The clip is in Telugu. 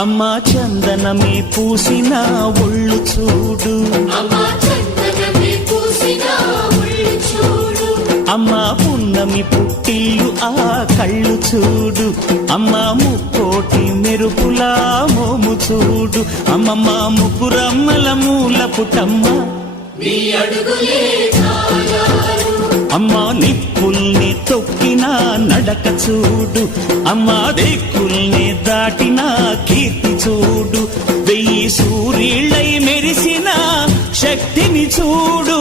అమ్మా చందనమే పూసిన ఒళ్ళు చూడు, అమ్మా పున్నమి పుట్టిల్లు ఆ కళ్ళు చూడు, అమ్మా ముక్కోటి మెరుపులా మోము చూడు, అమ్మమ్మ ముగ్గురమ్మల మూల పుటమ్మ అమ్మా నిప్పుల్ని తొక్కిన నడక చూడు, అమ్మా దిక్కుల్ని దాటిన కీర్తి చూడు, 1000 సూర్యుళ్ళై మెరిసిన శక్తిని చూడు.